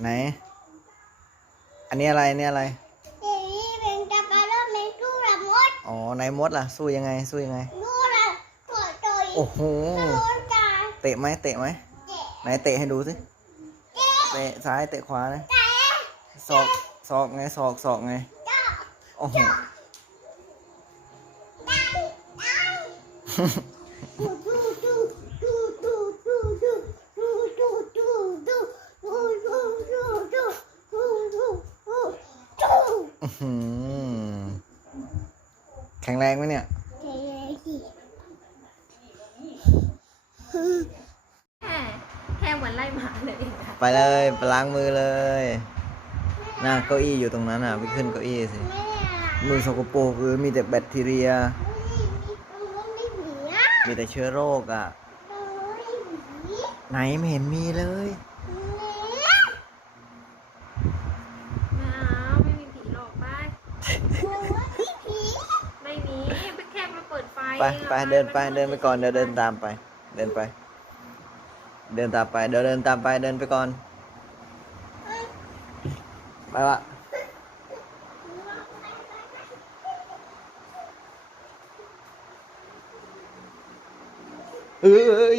ไหน อันนี้อะไรอันนี้อะไรเดี๋ยวนี้เป็นจักรโลกในตู้ละมดอ๋อไหนมดล่ะ สู้ยังไง สู้ยังไง ตู้ละตัวโตยโอ้โห ตู้ตาเตะไหมเตะไหม เจ๊ไหนเตะให้ดูสิ เจ๊เตะซ้ายเตะขวานะแต่ศอก ศอกไง ศอกศอกไง เจ้าโอ้โหได้ได้ตู้ตู้ตู้ตู้ แข็งแรงไหมเนี่ยเจ๊สิแค่แค่เหมือนไล่หมาเลยค่ะไปเลยไปล้างมือเลยน่าเก้าอี้อยู่ตรงนั้นอะ ไปขึ้นเก้าอี้สิแม่มือสกปรกคือมีแต่แบคทีเรียไม่มีอะมีแต่เชื้อโรคอะไม่มีไหนไม่เห็นมีเลย ไม่เอาไม่มีผีหรอก ไปไม่มีแค่มาเปิดไฟไปไปเดินไปเดินไปก่อนเดี๋ยวเดินตามไป เดินไป เดินตามไปเดี๋ยวเดินตามไปเดินไปก่อนไปละเอ้ย